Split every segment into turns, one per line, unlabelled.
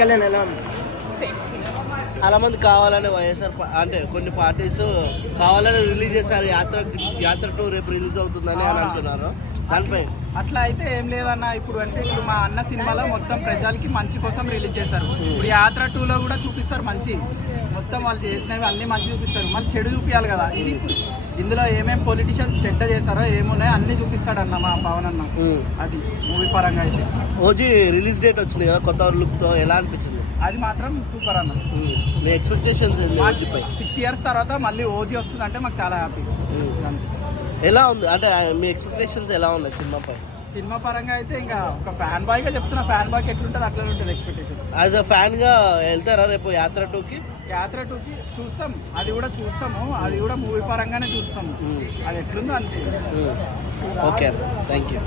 చాలా మంది కావాలని వైఎస్ఆర్ అంటే కొన్ని పార్టీస్ కావాలని రిలీజ్ చేశారు. యాత్ర 2 రేపు రిలీజ్ అవుతుందని అని అంటున్నారు. దానిపై
అట్లా అయితే ఏం లేదన్న. ఇప్పుడు మా అన్న సినిమాలో మొత్తం ప్రజలకి మంచి కోసం రిలీజ్ చేశారు. ఇప్పుడు యాత్ర 2లో కూడా చూపిస్తారు మంచి, మొత్తం వాళ్ళు చేసినవి అన్ని మంచి చూపిస్తారు. మళ్ళీ చెడు చూపించాలి కదా. ఇది ఇందులో ఏమేమి పొలిటీషియన్స్ చెడ్డ చేస్తారో ఏమున్నాయో అన్ని చూపిస్తాడన్న మా పవన్ అన్న. అది మూవీ పరంగా అయితే
ఓజీ రిలీజ్ డేట్ వచ్చింది కదా కొత్త లుక్తో, ఎలా అనిపించింది?
అది మాత్రం సూపర్ అన్న.
మీ ఎక్స్పెక్టేషన్స్
6 years తర్వాత మళ్ళీ ఓజీ వస్తుంది అంటే మాకు చాలా హ్యాపీ.
ఎలా ఉంది అంటే మీ ఎక్స్పెక్టేషన్స్ ఎలా ఉన్నాయి సినిమాపై?
సినిమా పరంగా అయితే ఇంకా ఒక ఫ్యాన్ బాయ్ గా చెప్తున్నా, ఫ్యాన్ బాయ్కి ఎట్లుంటుంది అట్లా ఉంటుంది ఎక్స్పెక్టేషన్.
యాజ్ అ ఫ్యాన్ గా వెళ్తారా రేపు యాత్ర 2కి?
యాత్ర 2కి చూస్తాం, అది కూడా చూస్తాము, అది కూడా మూవీ పరంగానే చూస్తాము. అది ఎట్లుందో అంతే.
Okay, thank you.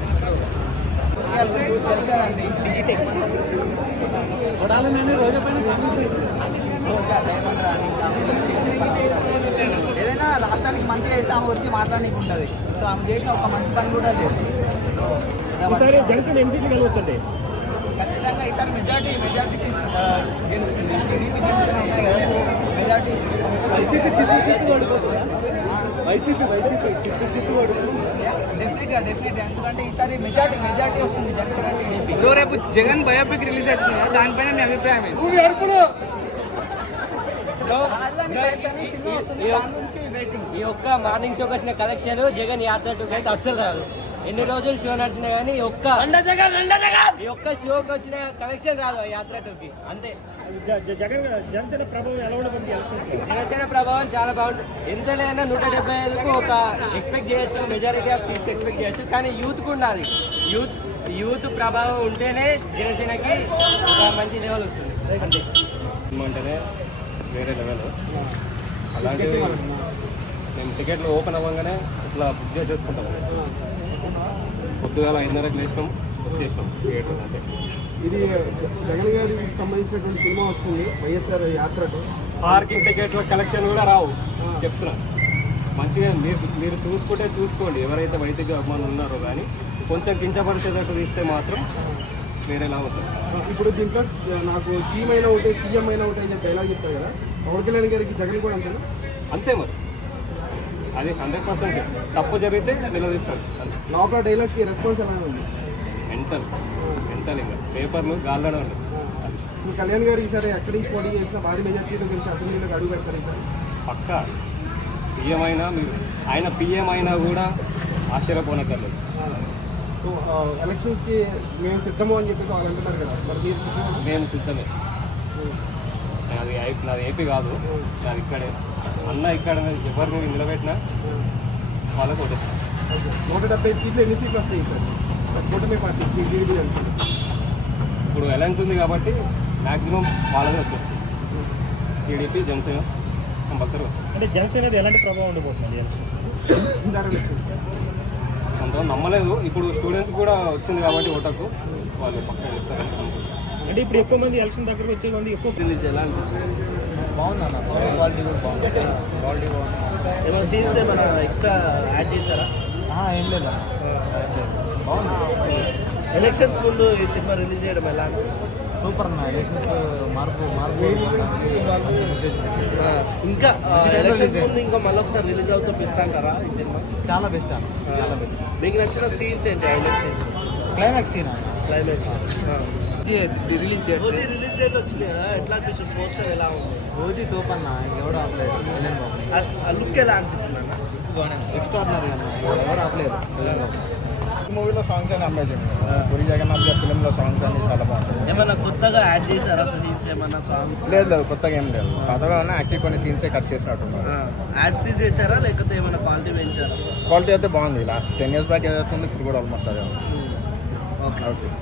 ఏదైనా రాష్ట్రానికి మంచిగా చేస్తే ఆమె గురించి మాట్లాడడానికి ఉంటుంది. సో ఆమె చేసిన ఒక మంచి పని కూడా లేదు. ఖచ్చితంగా ఈసారి మెజార్టీ గెలుస్తుంది. టీడీపీ జనసేన ఉన్నాయి కదా, సో మెజార్టీ
వైసీపీ చిత్తు
డెఫినెట్గా ఎందుకంటే ఈసారి మెజార్టీ వస్తుంది జనసేన టీడీపీ.
రేపు జగన్ బయోపిక్ రిలీజ్ అవుతుంది, దానిపైన మీ అభిప్రాయం ఏంటి?
ఈ ఒక్క మార్నింగ్ షోకి వచ్చిన కలెక్షన్ జగన్ యాత్ర 2కి అయితే అస్సలు రాదు. ఎన్ని రోజులు షో నడిచినా కానీ ఈ ఒక్క షోకి వచ్చిన కలెక్షన్ రాదు యాత్ర 2కి. అంతే.
జనసేన ప్రభావం ఎలా ఉండబోతుంది?
జనసేన ప్రభావం చాలా బాగుంటుంది. ఎంత లేనా 175కు ఒక ఎక్స్పెక్ట్ చేయొచ్చు, మెజారిటీ ఆఫ్ సీట్స్ ఎక్స్పెక్ట్ చేయొచ్చు. కానీ యూత్కు ఉండాలి. యూత్ ప్రభావం ఉంటేనే జనసేనకి ఒక మంచి లెవెల్ వస్తుంది. అంతే.
అంటేనే వేరే లెవెల్. అలాగే మేము టికెట్లు ఓపెన్ అవ్వగానే ఇట్లా బుక్ చేసేసుకుంటాము. పొద్దుగాల 5:30కి లేచినాం, బుక్ చేసినాం టికెట్లు. అంటే
ఇది జగన్ గారికి సంబంధించినటువంటి సినిమా వస్తుంది వైఎస్ఆర్ యాత్రకు.
పార్కింగ్ టికెట్ల కలెక్షన్ కూడా రావు చెప్తున్నా. మంచిగా మీరు చూసుకోండి. ఎవరైతే వైసీపీ అభిమానులు ఉన్నారో కానీ కొంచెం కించపరిచేటట్టు తీస్తే మాత్రం వేరేలా ఉంటుంది.
ఇప్పుడు దీంట్లో నాకు చీమ్ అయినా ఒకటే, సీఎం అయినా ఒకటే అని డైలాగ్ చెప్తారు కదా, పవన్ కళ్యాణ్ గారికి జగన్ కూడా అంతేనా?
అంతే మరి. అది 100% తప్పు జరిగితే నిలదీస్తారు.
లోపల డైలాగ్కి రెస్పాన్స్ ఎలా ఉంది?
మెంటల్ ఇంకా పేపర్లు గాల్లోనే ఉంది.
కళ్యాణ్ గారు ఈసారి ఎక్కడి నుంచి పోటీ చేసినా భారీ మెజార్టీతో గురించి అసెంబ్లీలోకి అడుగు పెడతారు ఈసారి
పక్కా. సీఎం అయినా ఆయన పిఎం అయినా కూడా ఆశ్చర్యపోనక్కర్లేదు.
సో ఎలక్షన్స్కి మేము సిద్ధము అని చెప్పేసి వాళ్ళు అంటున్నారు కదా, మరి మీరు సిద్ధమా?
మేము సిద్ధమే. నాది ఏపీ కాదు, నాది ఇక్కడే. అన్న ఇక్కడ ఎవరిని నిలబెట్టినా వాళ్ళకు ఓటేస్తాను.
170 సీట్లు ఎన్ని సీట్లు వస్తాయి సార్ కూటమి పార్టీ టీడీపీ జనసేన?
ఇప్పుడు అలయన్స్ ఉంది కాబట్టి మ్యాక్సిమం వాళ్ళదే వచ్చేస్తుంది. టీడీపీ జనసేన కంపల్సరీ వస్తుంది.
అంటే జనసేన ఎలాంటి ప్రభావం ఉండబోతుంది
ఈసారి ఎలక్షన్స్?
అంతమంది నమ్మలేదు. ఇప్పుడు స్టూడెంట్స్ కూడా వచ్చింది కాబట్టి ఓటకు వాళ్ళు పక్కన చేస్తారని అనుకుంటున్నారు.
అంటే ఇప్పుడు ఎక్కువ మంది ఎలక్షన్ దగ్గరకు వచ్చేది ఎక్కువ
రిలీజ్ ఎలా అనిపించింది?
బాగుందన్న, క్వాలిటీ కూడా బాగుంది.
ఏమైనా సీన్స్ ఏమైనా ఎక్స్ట్రా యాడ్ చేశారా?
ఏం లేదన్న, బాగుంది.
ఎలక్షన్స్ ముందు ఈ సినిమా రిలీజ్ చేయడం ఎలా అనిపిస్తుంది?
సూపర్ అన్న. ఎలక్షన్స్ మార్పు
ఇంకా ఎలక్షన్స్ ముందు ఇంకా మళ్ళీ ఒకసారి రిలీజ్ అవుతూ బెస్ట్ అంటారా ఈ సినిమా?
చాలా బెస్ట్ అన్న, చాలా బెస్ట్.
మీకు నచ్చిన సీన్స్ ఏంటి? Highlight scenes?
క్లైమాక్స్ సీన్ అన్న.
Climax
release date
release date వచ్చింది కదా, ఎట్లా అనిపించింది? పోస్టర్ ఎలా ఉంది?
రోజు తోపన్న, ఎవడు ఆపలేదు.
ఆ లుక్ ఎలా అనిపించింది అన్న?
ఎక్స్ట్రాడినరీ అన్న, ఎవరు ఆపలేదు.
మూవీలో సాంగ్స్ అని అమ్మాయి పూరి జగన్నాథ్ గారి ఫిలింలో సాంగ్స్ అన్ని చాలా బాగుంటాయి.
ఏమైనా కొత్తగా యాడ్ చేశారా సీన్స్? ఏమన్నా సాంగ్స్?
లేదు కొత్తగా ఏం లేదు, పాతగా ఉన్నా. యాక్చువల్లీ కొన్ని సీన్సే కట్ చేసినట్టున్నారు.
యాజ్ చేశారా లేకపోతే ఏమైనా క్వాలిటీ పెంచారా?
క్వాలిటీ అయితే బాగుంది. లాస్ట్ 10 years బ్యాక్ ఏదైతే ఉంది ఇప్పుడు కూడా ఆల్మోస్ట్ అదే ఉంది. ఓకే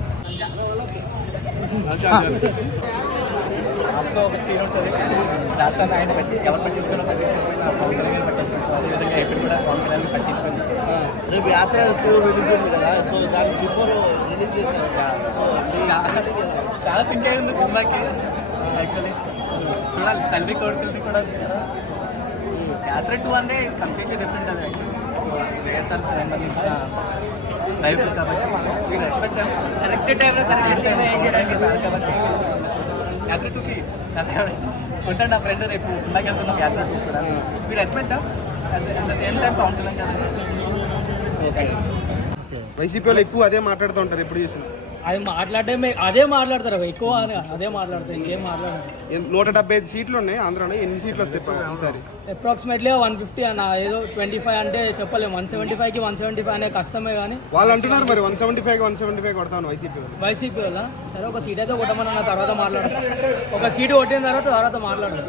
లాస్ట్లో ఒక సీన్ ఉంటుంది, రాష్ట్రాన్ని ఆయన పెట్టి ఎవరు పట్టించుకున్న పవన్ కళ్యాణ్ పట్టించుకుంటారు. అదేవిధంగా ఎప్పుడు కూడా పవన్ కళ్యాణ్ పట్టించుకుంటారు.
రేపు యాత్ర 2 రిలీజ్ ఉంది కదా, సో దాని బిఫోర్ రిలీజ్ చేశారు. సో
చాలా సింక్ అయి ఉంది సినిమాకి. యాక్చువల్లీ చూడాలి, తండ్రి కొడుకుది కూడా. యాత్ర 2 అంటే కంప్లీట్లీ డిఫరెంట్ అది. యాక్చువల్లీ వైఎస్ఆర్ లైఫ్ కాబట్టి ఎక్స్పెక్ట్ కరెక్ట్ టైంలో వేసేయడానికి కాబట్టి యాత్ర 2కి ఉంటాను నా ఫ్రెండ్ రేపు సినిమాకి వెళ్తున్నాం యాత్ర 2 కూడా మీరు expect at the same time Pawan Kalyan కదా.
వైసీపీ వాళ్ళు ఎక్కువ అదే మాట్లాడుతూ ఉంటారు ఎప్పుడు చూసినా.
అది మాట్లాడమే అదే మాట్లాడతారు ఎక్కువ అదే మాట్లాడతారు ఇంకేం మాట్లాడరు.
175 సీట్లు ఉన్నాయి ఆంధ్రాలో. ఎన్ని సీట్లు వస్తాయి ఈసారి?
అప్రాక్సిమేట్లీ 150 అన్న, ఏదో 25 అంటే చెప్పలేము. 175కి 175 అనే కష్టమే కానీ
వాళ్ళు అంటున్నారు మరి 175 కొడతాను
వైసీపీ వల్ల. సరే ఒక సీట్ అయితే కొట్టమన్న తర్వాత మాట్లాడతారు. ఒక సీటు కొట్టిన తర్వాత మాట్లాడతారు.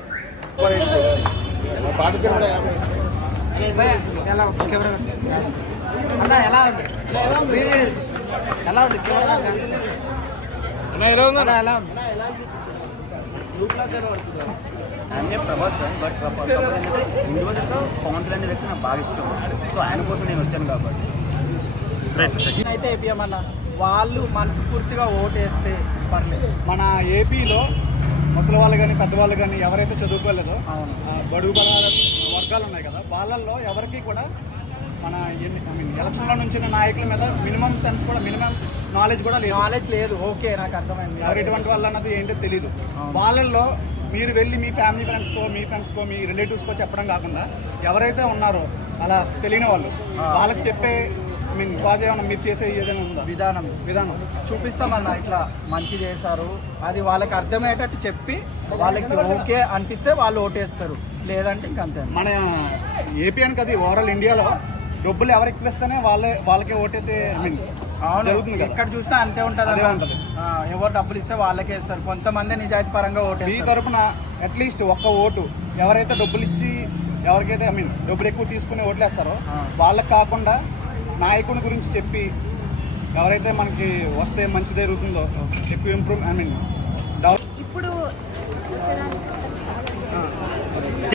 అన్నీ ప్రభాస్ బట్ ఇండివిజువల్గా పవన్ కళ్యాణ్ వ్యక్తి నాకు బాగా ఇష్టం. సో ఆయన కోసం నేను వచ్చాను కాబట్టి
అయితే ఏపీఎమన్నా వాళ్ళు మనస్ఫూర్తిగా ఓటేస్తే పర్లేదు.
మన ఏపీలో ముసలి వాళ్ళు కానీ పెద్దవాళ్ళు కానీ ఎవరైతే చదువుకోలేదో బడుగు బలహార వర్గాలు ఉన్నాయి కదా, వాళ్ళల్లో ఎవరికి కూడా మన ఎలక్షన్లో నుంచి నాయకుల మీద మినిమం సెన్స్ కూడా మినిమం నాలెడ్జ్ కూడా లేదు.
నాలెడ్జ్ లేదు. ఓకే, నాకు అర్థమైంది.
ఎవరు ఎటువంటి వాళ్ళు అన్నది ఏంటో తెలీదు. వాళ్ళల్లో మీరు వెళ్ళి మీ ఫ్యామిలీ ఫ్రెండ్స్కో మీ ఫ్రెండ్స్కో మీ రిలేటివ్స్కో చెప్పడం కాకుండా ఎవరైతే ఉన్నారో అలా తెలియని వాళ్ళు వాళ్ళకి చెప్పే ఏమన్నా మీరు చేసే ఏదైనా ఉందా విధానం
చూపిస్తామన్నా, ఇట్లా మంచి చేశారు అది వాళ్ళకి అర్థమయ్యేటట్టు చెప్పి వాళ్ళకి ఓకే అనిపిస్తే వాళ్ళు ఓటేస్తారు, లేదంటే ఇంకంతే.
మన ఏపీ అని కదా ఓవరాల్ ఇండియాలో డబ్బులు ఎవరు ఎక్కువ ఇస్తేనే వాళ్ళకే ఓటేసే జరుగుతుంది.
ఎక్కడ చూసినా అంతే ఉంటుంది. ఎవరు డబ్బులు ఇస్తే వాళ్ళకే ఇస్తారు. కొంతమంది నిజాయితీ పరంగా ఓటేస్తారు.
ఈ తరపున అట్లీస్ట్ ఒక్క ఓటు ఎవరైతే డబ్బులు ఇచ్చి ఎవరికైతే డబ్బులు ఎక్కువ తీసుకుని ఓట్లేస్తారో వాళ్ళకి కాకుండా నాయకుని గురించి చెప్పి ఎవరైతే మనకి వస్తే మంచి జరుగుతుందో ఎక్కువ ఇంప్రూవ్